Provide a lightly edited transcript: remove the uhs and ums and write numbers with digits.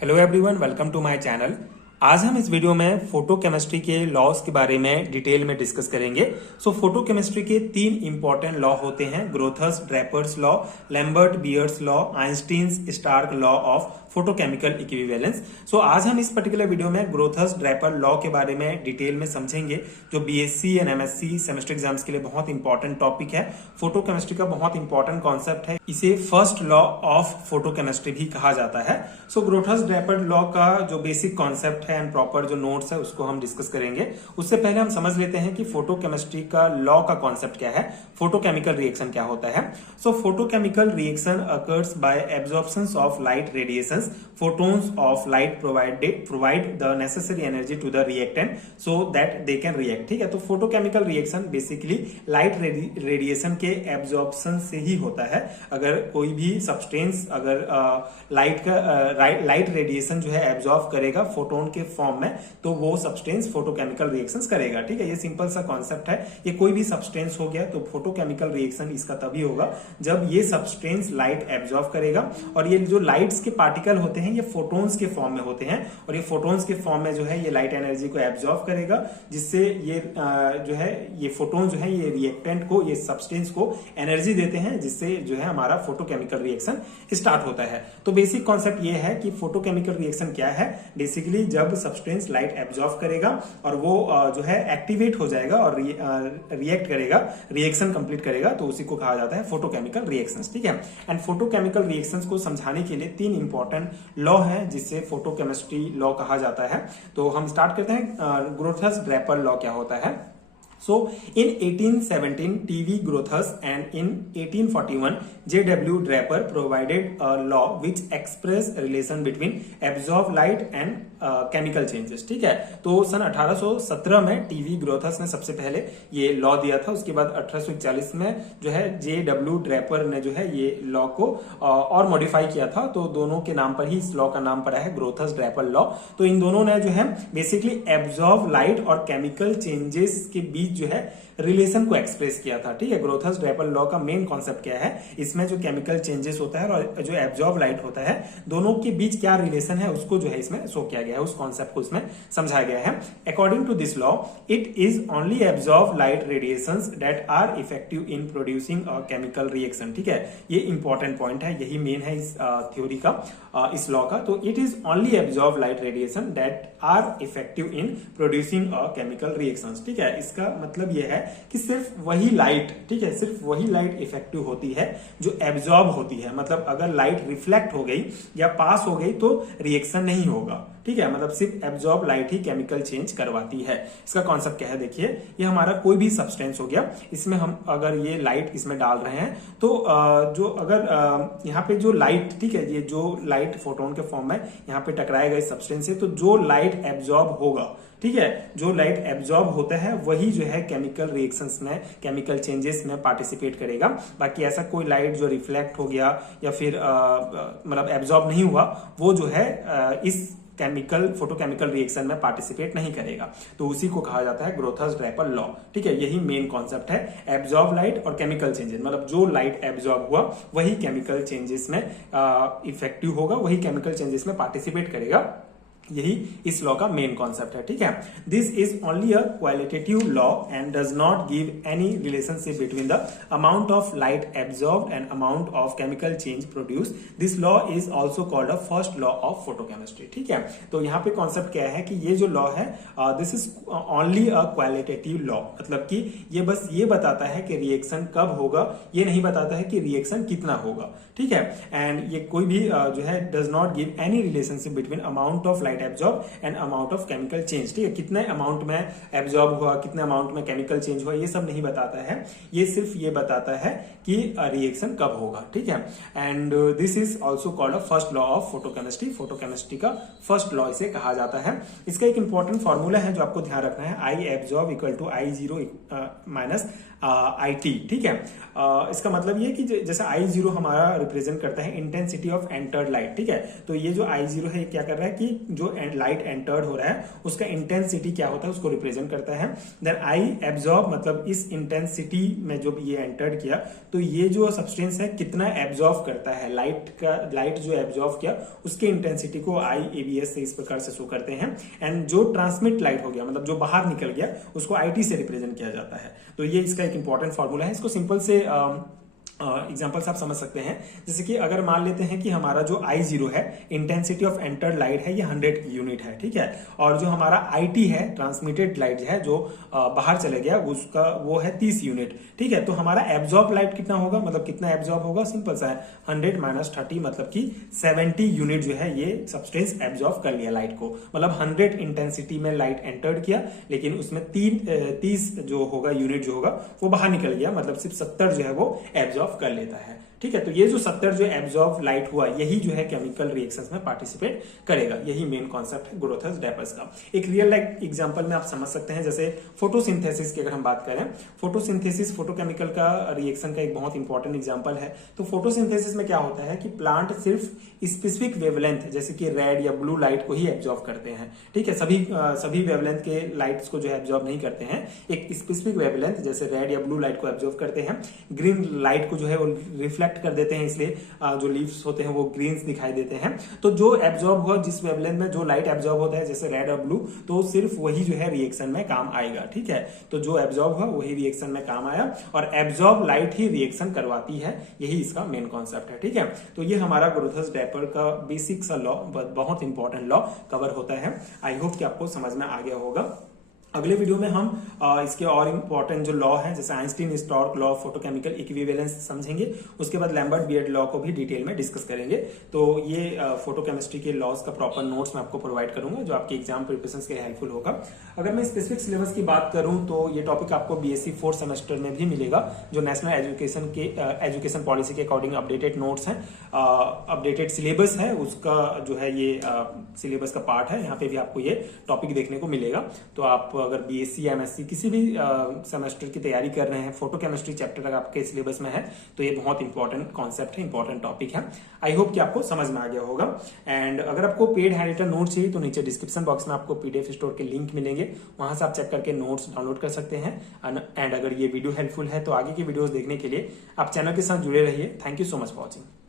Hello everyone, welcome to my channel. आज हम इस वीडियो में फोटो केमिस्ट्री के लॉस के बारे में डिटेल में डिस्कस करेंगे। फोटो केमिस्ट्री के 3 इंपॉर्टेंट लॉ होते हैं: Grotthuss Draper's law, Lambert Beer's law, Einstein Stark law of photochemical equivalence. आज हम इस पर्टिकुलर वीडियो में ग्रोथर्स ड्रैपर लॉ के बारे में डिटेल में समझेंगे, जो BSc and MSc semester exams के लिए बहुत इंपॉर्टेंट टॉपिक है। फोटो केमिस्ट्री का बहुत इंपॉर्टेंट कॉन्सेप्ट है, इसे first law of photo chemistry भी कहा जाता है। ग्रोथर्स ड्रैपर लॉ का जो बेसिक कॉन्सेप्ट है एंड प्रॉपर जो नोट्स है उसको हम डिस्कस करेंगे। उससे पहले हम समझ लेते हैं कि फोटो केमिस्ट्री का लॉ का कॉन्सेप्ट क्या है, फोटोकेमिकल रिएक्शन क्या होता है। Photochemical reaction occurs by absorption of light radiation, photons of light provide the necessary energy to the reactant so that they can react। ठीक है, तो photochemical reaction basically light radiation के absorption से ही होता है। अगर कोई भी सब्सटेंस अगर लाइट रेडिएशन जो है एब्जॉर्ब करेगा फोटोन के फॉर्म में, तो वो सब्सटेंस फोटोकेमिकल रिएक्शंस करेगा। ठीक है, ये सिंपल सा कॉन्सेप्ट है। ये कोई भी सब्सटेंस हो गया तो फोटोकेमिकल रिएक्शन इसका तभी होगा जब ये सब्सटेंस लाइट एब्जॉर्ब करेगा, और ये जो लाइट्स के पार्टिकल होते हैं ये फोटोन्स के फॉर्म में होते हैं, और ये फोटोन्स के फॉर्म में जो है ये लाइट एनर्जी को एब्जॉर्ब करेगा, जिससे ये जो है ये फोटोन जो है ये रिएक्टेंट को, ये सब्सटेंस को एनर्जी देते हैं, जिससे जो है हमारा फोटोकेमिकल रिएक्शन स्टार्ट होता है। तो बेसिक कॉन्सेप्ट ये है कि फोटोकेमिकल रिएक्शन क्या है। बेसिकली जब सब्सटेंस लाइट एब्जॉर्ब करेगा और वो जो है एक्टिवेट हो जाएगा और रिएक्ट करेगा, रिएक्शन कंप्लीट करेगा, तो उसी को कहा जाता है फोटोकेमिकल रिएक्शंस। ठीक है, एंड फोटोकेमिकल रिएक्शंस को समझाने के लिए 3 इंपॉर्टेंट लॉ है जिसे फोटोकेमिस्ट्री लॉ कहा जाता है। तो हम स्टार्ट करते हैं। ग्रोथर्स ड्रैपर लॉ क्या होता है। In 1817, T.V. Grothus and in 1841, J.W. Draper provided a law which express relation between absorbed light and chemical changes। ठीक है, तो सन 1817 में टीवी ग्रोथस ने सबसे पहले ये लॉ दिया था। उसके बाद 1841 में जो है J.W. ड्रैपर ने जो है ये लॉ को और मॉडिफाई किया था। तो दोनों के नाम पर ही इस लॉ का नाम पड़ा है ग्रोथस ड्रैपर लॉ। तो इन दोनों ने जो है बेसिकली एब्जॉर्ब लाइट और केमिकल चेंजेस के बीच जो है रिलेशन को एक्सप्रेस किया था। ठीक है, ग्रोथस ड्रैपर लॉ का मेन कॉन्सेप्ट क्या है, इसमें जो केमिकल चेंजेस होता है और जो एब्जॉर्ब लाइट होता है, दोनों के बीच क्या रिलेशन है उसको जो है इसमें शो किया गया है, उस कॉन्सेप्ट को इसमें समझाया गया है। According to this law, it is only absorb light radiations that are effective in producing a chemical reaction. ठीक है, ये इंपॉर्टेंट पॉइंट है, यही मेन है इस थ्योरी का, इस लॉ का। तो it is only absorb light radiation that are effective in producing a chemical reactions. ठीक है, इसका मतलब यह है कि सिर्फ वही लाइट, ठीक है, सिर्फ वही लाइट इफेक्टिव होती है जो एब्जॉर्ब होती है। मतलब अगर लाइट रिफ्लेक्ट हो गई या पास हो गई तो रिएक्शन नहीं होगा। ठीक है, मतलब सिर्फ एब्जॉर्ब लाइट ही केमिकल चेंज करवाती है। इसका कॉन्सेप्ट क्या है, देखिए, ये हमारा कोई भी सब्सटेंस हो गया, इसमें हम अगर ये लाइट इसमें डाल रहे हैं तो जो अगर यहाँ पे जो लाइट, ठीक है, ये जो लाइट फोटोन के फॉर्म में यहाँ पे टकराएगा इस सब्सटेंस से, तो जो लाइट एब्जॉर्ब होगा, ठीक है, जो लाइट एब्जॉर्ब होता है वही जो है केमिकल रिएक्शंस में, केमिकल चेंजेस में पार्टिसिपेट करेगा। बाकी ऐसा कोई लाइट जो रिफ्लेक्ट हो गया या फिर मतलब एब्जॉर्ब नहीं हुआ, वो जो है इस फोटोकेमिकल रिएक्शन में पार्टिसिपेट नहीं करेगा। तो उसी को कहा जाता है ग्रोथर्स ड्रैपर लॉ। ठीक है, यही मेन कॉन्सेप्ट है, एब्जॉर्ब लाइट और केमिकल चेंजेस, मतलब जो लाइट एब्जॉर्ब हुआ वही केमिकल चेंजेस में इफेक्टिव होगा, वही केमिकल चेंजेस में पार्टिसिपेट करेगा। यही इस लॉ का मेन कॉन्सेप्ट है। ठीक है, this is only a qualitative law and does not give any relationship between the amount of light absorbed and amount of chemical change produce. This law is also called a first law of photochemistry. ठीक है, तो यहाँ पे concept क्या है कि ये जो लॉ है, this is only a qualitative law, मतलब कि ये बस ये बताता है कि रिएक्शन कब होगा, ये नहीं बताता है कि रिएक्शन कितना होगा। ठीक है, एंड ये कोई भी जो है does not give any relationship between amount of light absorb and amount of chemical change. ठीक है, कितने अमाउंट में एब्जॉर्ब हुआ, कितने अमाउंट में केमिकल चेंज हुआ, ये सब नहीं बताता है, ये सिर्फ ये बताता है कि रिएक्शन कब होगा। ठीक है, and this is also called a first law of photochemistry. Photochemistry का फर्स्ट लॉ इसे कहा जाता है। इसका एक इंपॉर्टेंट फॉर्मूला है जो आपको ध्यान रखना है, I absorb equal to I0 minus IT। ठीक है, इसका मतलब ये कि जैसे I0 हमारा रिप्रेजेंट करता है इंटेंसिटी ऑफ एंटर्ड लाइट। ठीक है, तो ये जो I0 है क्या कर रहा है कि जो जो लाइट एंटर्ड हो रहा है उसका इंटेंसिटी क्या होता है उसको रिप्रेजेंट करता है। देन आई एब्जॉर्ब मतलब इस इंटेंसिटी में जब ये एंटर्ड किया तो ये जो सब्सटेंस है कितना एब्जॉर्ब करता है, लाइट जो एब्जॉर्ब किया उसके इंटेंसिटी को आई एबीएस से इस प्रकार से शो करते हैं। एंड जो ट्रांसमिट लाइट हो गया मतलब जो बाहर निकल गया उसको आईटी से रिप्रेजेंट किया जाता है। तो ये इसका एक इंपॉर्टेंट फॉर्मूला है। इसको सिंपल से एग्जाम्पल्स आप समझ सकते हैं। जैसे कि अगर मान लेते हैं कि हमारा जो I0 है इंटेंसिटी ऑफ एंटर्ड लाइट है ये 100 यूनिट है, ठीक है, और जो हमारा IT है ट्रांसमिटेड लाइट है जो बाहर चले गया उसका वो है 30 यूनिट, ठीक है। तो हमारा एब्जॉर्ब लाइट कितना होगा, मतलब कितना एब्जॉर्ब होगा, सिंपल सा है 100 माइनस 30 मतलब कि 70 यूनिट जो है ये सब्सटेंस एब्जॉर्ब कर लिया लाइट को। मतलब 100 इंटेंसिटी में लाइट एंटर्ड किया लेकिन उसमें 30 जो होगा यूनिट जो होगा वो बाहर निकल गया, मतलब सिर्फ 70 जो है वो एब्जॉर्ब कर लेता है, ठीक है। तो ये जो 70 जो एब्जॉर्ब लाइट हुआ यही जो है केमिकल रिएक्शंस में पार्टिसिपेट करेगा। यही मेन कॉन्सेप्ट है ग्रोथर्स ड्रैपर्स का। एक रियल लाइफ एग्जांपल में आप समझ सकते हैं, जैसे फोटोसिंथेसिस की अगर हम बात करें, फोटोसिंथेसिस फोटोकेमिकल का रिएक्शन का एक बहुत इंपॉर्टेंट एग्जांपल है। तो फोटोसिंथेसिस में क्या होता है कि प्लांट सिर्फ स्पेसिफिक वेवलेंथ जैसे कि रेड या ब्लू लाइट को ही एब्जॉर्ब करते हैं, ठीक है। सभी वेवलेंथ के लाइट्स को जो है एब्जॉर्ब नहीं करते हैं, एक स्पेसिफिक वेवलेंथ जैसे रेड या ब्लू लाइट को एब्जॉर्ब करते हैं। ग्रीन लाइट को जो है वो रिफ्लेक्ट कर देते हैं, इसलिए जो लीव्स होते हैं वो ग्रीन्स दिखाई देते हैं। तो जो एब्जॉर्ब हुआ जिस वेवलेंथ में जो लाइट एब्जॉर्ब होता है जैसे रेड और ब्लू, तो सिर्फ वही जो है रिएक्शन में काम आएगा, ठीक है। तो जो एब्जॉर्ब हुआ वही रिएक्शन में काम आया और एब्जॉर्ब लाइट ही रिएक्शन करवाती है, यही इसका मेन कॉन्सेप्ट है, ठीक है। तो ये हमारा ग्रोथर्स ड्रैपर का बेसिक सा लॉ, बहुत इंपॉर्टेंट लॉ कवर होता है। आई होप कि आपको समझ में आ गया होगा। अगले वीडियो में हम इसके और इंपॉर्टेंट जो लॉ है जैसे Einstein Stork law, photochemical equivalence समझेंगे, उसके बाद लैम्बर्ट बियर्ड लॉ को भी डिटेल में डिस्कस करेंगे। तो ये फोटोकेमिस्ट्री के लॉज का प्रॉपर नोट्स मैं आपको प्रोवाइड करूंगा जो आपके एग्जाम प्रिपरेशन के लिए हेल्पफुल होगा। अगर मैं स्पेसिफिक सिलेबस की बात करूं तो ये टॉपिक आपको बीएससी 4th सेमेस्टर में भी मिलेगा, जो नेशनल एजुकेशन पॉलिसी के अकॉर्डिंग अपडेटेड नोट्स हैं, अपडेटेड सिलेबस है, उसका जो है ये सिलेबस का पार्ट है। यहाँ पे भी आपको ये टॉपिक देखने को मिलेगा। तो आप अगर बीएससी या एमएससी किसी भी सेमेस्टर की तैयारी कर रहे हैं, फोटोकेमिस्ट्री चैप्टर अगर आपके सिलेबस में है तो ये बहुत इंपॉर्टेंट कॉन्सेप्ट है, इंपॉर्टेंट टॉपिक है। आई होप कि आपको समझ में आ गया होगा। एंड अगर आपको पेड हैंड रिटन नोट्स चाहिए तो नीचे डिस्क्रिप्शन बॉक्स में आपको पीडीएफ स्टोर के लिंक मिलेंगे, वहां से आप चेक करके नोट्स डाउनलोड कर सकते हैं। एंड अगर ये वीडियो हेल्पफुल है तो आगे की वीडियोस देखने के लिए आप चैनल के साथ जुड़े रहिए। Thank you so much for watching.